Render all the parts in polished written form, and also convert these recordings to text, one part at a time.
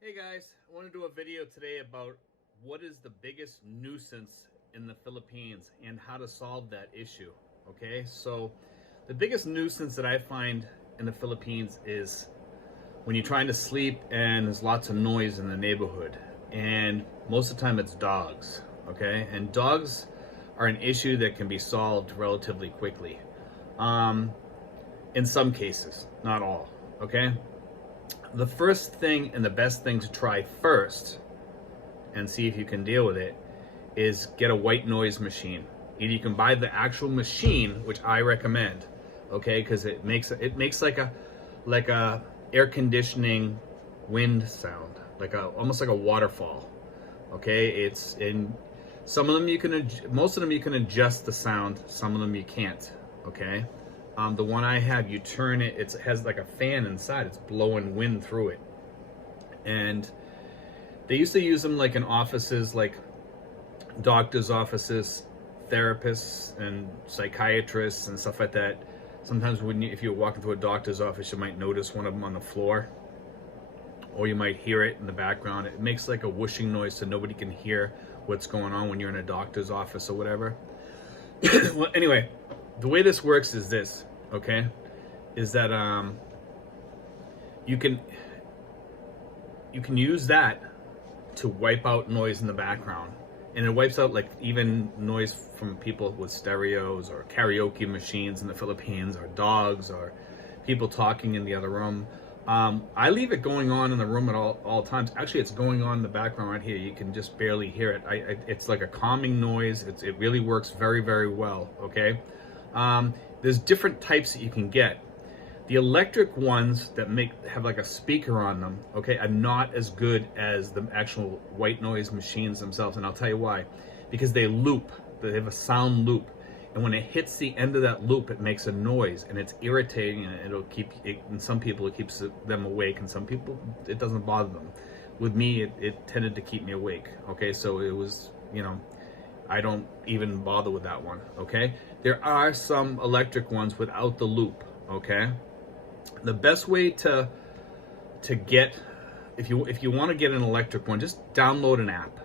Hey guys, I want to do a video today about what is the biggest nuisance in the Philippines and how to solve that issue. Okay, so the biggest nuisance that I find in the Philippines is when you're trying to sleep and there's lots of noise in the neighborhood, and most of the time it's dogs. Okay, and dogs are an issue that can be solved relatively quickly. In some cases, not all. Okay, the first thing and the best thing to try first and see if you can deal with it is get a white noise machine. Either you can buy the actual machine, which I recommend, okay, because it makes like a air conditioning wind sound, like a almost like a waterfall. Okay, it's in some of them you can most of them you can adjust the sound, some of them you can't. Okay, the one I have, you turn it, it has like a fan inside, it's blowing wind through it. And they used to use them like in offices, like doctors' offices, therapists and psychiatrists and stuff like that. Sometimes if you're walking through a doctor's office, you might notice one of them on the floor, or you might hear it in the background. It makes like a whooshing noise so nobody can hear what's going on when you're in a doctor's office or whatever. Well, anyway, the way this works is this, okay? Is that you can use that to wipe out noise in the background, and it wipes out like even noise from people with stereos or karaoke machines in the Philippines, or dogs, or people talking in the other room. I leave it going on in the room at all times. Actually, it's going on in the background right here. You can just barely hear it. It's like a calming noise. It really works very, very well, okay? There's different types that you can get. The electric ones that have like a speaker on them, okay, are not as good as the actual white noise machines themselves, and I'll tell you why. Because they loop. They have a sound loop, and when it hits the end of that loop, it makes a noise, and it's irritating, and and some people it keeps them awake, and some people it doesn't bother them. With me, it tended to keep me awake. Okay, so it was, I don't even bother with that one. Okay, there are some electric ones without the loop. Okay. The best way to get, if you want to get an electric one, just download an app.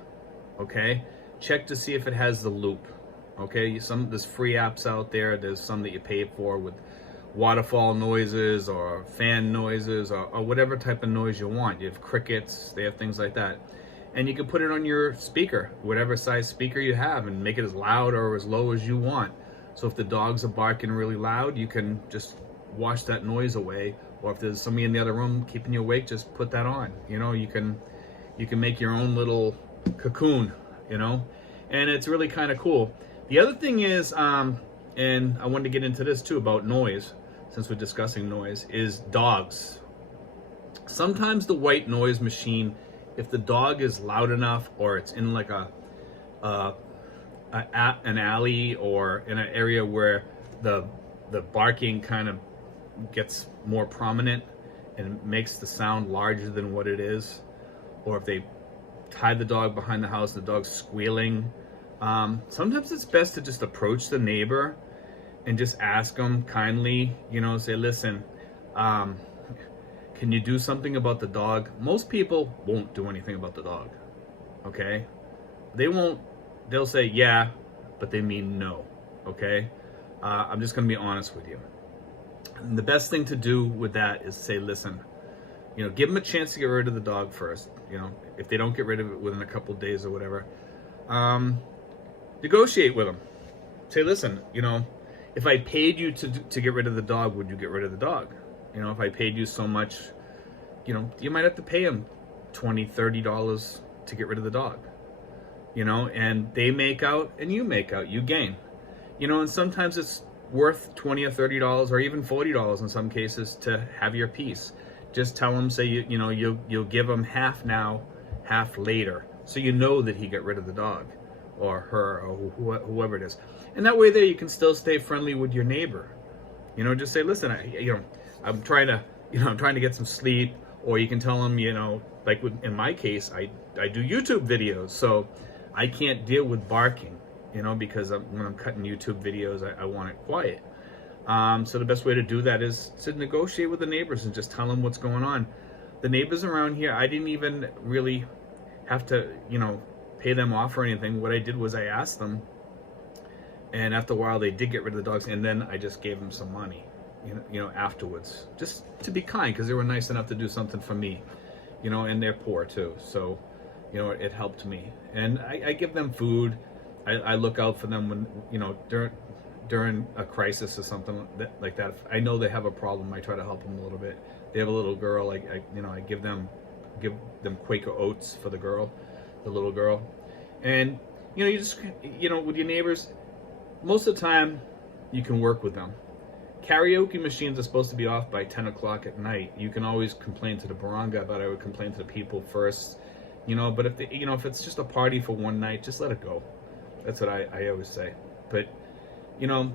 Okay, check to see if it has the loop. Okay, there's free apps out there. There's some that you pay for with waterfall noises or fan noises or whatever type of noise you want. You have crickets, they have things like that, and you can put it on your speaker, whatever size speaker you have, and make it as loud or as low as you want. So if the dogs are barking really loud, you can just wash that noise away, or if there's somebody in the other room keeping you awake, just put that on. You can make your own little cocoon, and it's really kind of cool. The other thing is, and I wanted to get into this too about noise, since we're discussing noise, is dogs. Sometimes the white noise machine, if the dog is loud enough, or it's in like an alley or in an area where the barking kind of gets more prominent and makes the sound larger than what it is, or if they tie the dog behind the house and the dog's squealing, sometimes it's best to just approach the neighbor and just ask them kindly, say, listen, can you do something about the dog? Most people won't do anything about the dog. Okay, they'll say yeah, but they mean no. Okay, I'm just gonna be honest with you. And the best thing to do with that is say, listen, give them a chance to get rid of the dog first. If they don't get rid of it within a couple days or whatever, negotiate with them. Say, listen, if I paid you to get rid of the dog, would you get rid of the dog? If I paid you so much, you might have to pay them $20, $30 to get rid of the dog. And they make out and you make out, you gain. And sometimes it's worth $20 or $30 or even $40 in some cases to have your piece. Just tell them, say, you'll give them half now, half later, so that he got rid of the dog or her or whoever it is. And that way there you can still stay friendly with your neighbor. Just say, listen, I'm trying to get some sleep. Or you can tell them, like in my case, I do YouTube videos, so I can't deal with barking, because when I'm cutting YouTube videos, I want it quiet. So the best way to do that is to negotiate with the neighbors and just tell them what's going on. the neighbors around here, I didn't even really have to, you know, pay them off or anything. What I did was I asked them, and after a while they did get rid of the dogs, and then I just gave them some money, you know, afterwards, just to be kind, because they were nice enough to do something for me, you know, and they're poor too, so, you know, it helped me. And I give them food. I look out for them when, you know, during a crisis or something like that. If I know they have a problem, I try to help them a little bit. They have a little girl, you know, I give them Quaker oats for the little girl. And, you know, you just, you know, with your neighbors, most of the time you can work with them. Karaoke machines are supposed to be off by 10 o'clock at night. You can always complain to the barangay, but I would complain to the people first, you know. But if they, you know, if it's just a party for one night, just let it go. That's what I always say. But, you know,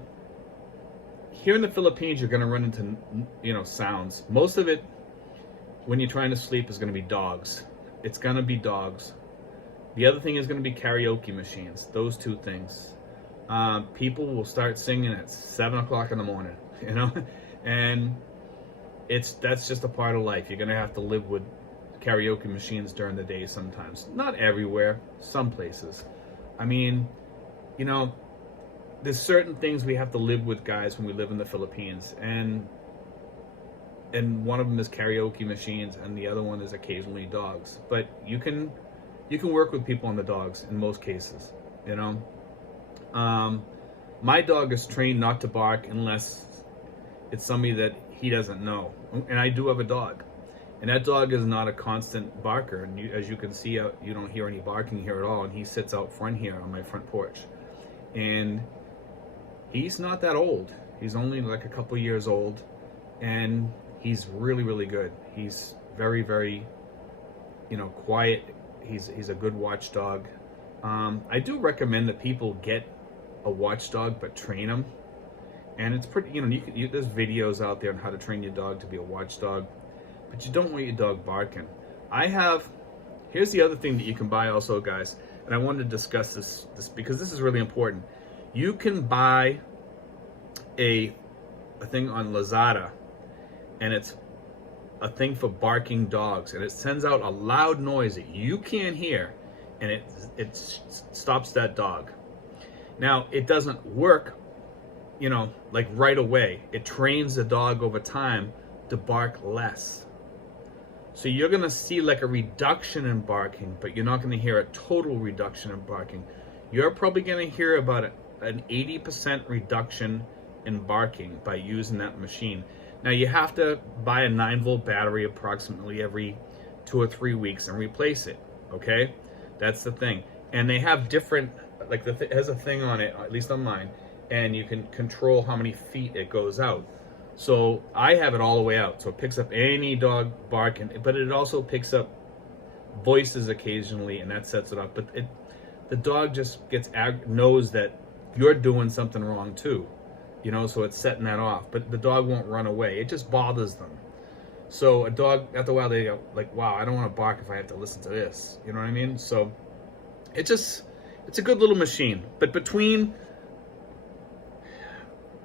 here in the Philippines, you're going to run into, you know, sounds. Most of it, when you're trying to sleep, is going to be dogs. It's going to be dogs. The other thing is going to be karaoke machines. Those two things. People will start singing at 7 o'clock in the morning, you know, and that's just a part of life. You're going to have to live with karaoke machines during the day sometimes. Not everywhere, some places. I mean, you know, there's certain things we have to live with, guys, when we live in the Philippines, and one of them is karaoke machines, and the other one is occasionally dogs. But you can work with people on the dogs in most cases, you know. My dog is trained not to bark unless it's somebody that he doesn't know, and I do have a dog, and that dog is not a constant barker. And as you can see, you don't hear any barking here at all. And he sits out front here on my front porch, and he's not that old. He's only like a couple years old, and he's really, really good. He's very, very, you know, quiet. He's a good watchdog. I do recommend that people get a watchdog, but train them. And it's pretty, you know, there's videos out there on how to train your dog to be a watchdog, but you don't want your dog barking. Here's the other thing that you can buy also, guys, and I wanted to discuss this because this is really important. You can buy a thing on Lazada, and it's a thing for barking dogs, and it sends out a loud noise that you can't hear, and it stops that dog. Now, it doesn't work, you know, like right away. It trains the dog over time to bark less. So you're going to see like a reduction in barking, but you're not going to hear a total reduction in barking. You're probably going to hear about an 80% reduction in barking by using that machine. Now, you have to buy a 9-volt battery approximately every 2 or 3 weeks and replace it, okay? That's the thing. And they have different, like it has a thing on it, at least on mine, and you can control how many feet it goes out. So I have it all the way out, so it picks up any dog barking, but it also picks up voices occasionally, and that sets it up. But the dog just knows that you're doing something wrong too, you know, so it's setting that off. But the dog won't run away. It just bothers them. So a dog, after a while, they go like, wow, I don't want to bark if I have to listen to this. You know what I mean? So it's a good little machine. But between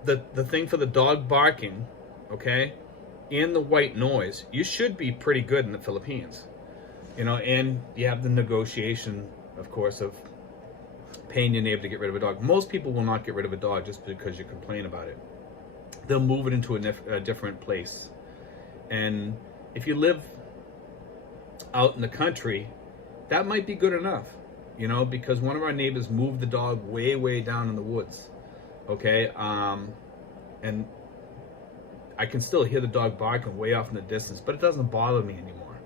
the thing for the dog barking, okay, and the white noise, you should be pretty good in the Philippines. You know, and you have the negotiation, of course, of paying your neighbor to get rid of a dog. Most people will not get rid of a dog just because you complain about it. They'll move it into a different place. And if you live out in the country, that might be good enough, you know, because one of our neighbors moved the dog way, way down in the woods, okay? And I can still hear the dog barking way off in the distance, but it doesn't bother me anymore,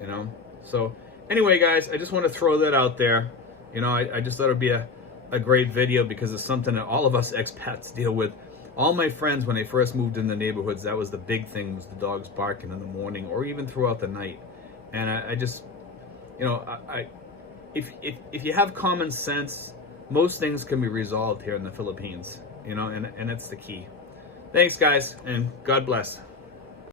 you know? So anyway, guys, I just want to throw that out there. You know, I just thought it would be a great video because it's something that all of us expats deal with. All my friends, when they first moved in the neighborhoods, that was the big thing, was the dogs barking in the morning or even throughout the night. And I just, you know, if you have common sense, most things can be resolved here in the Philippines, you know, and that's the key. Thanks, guys, and God bless.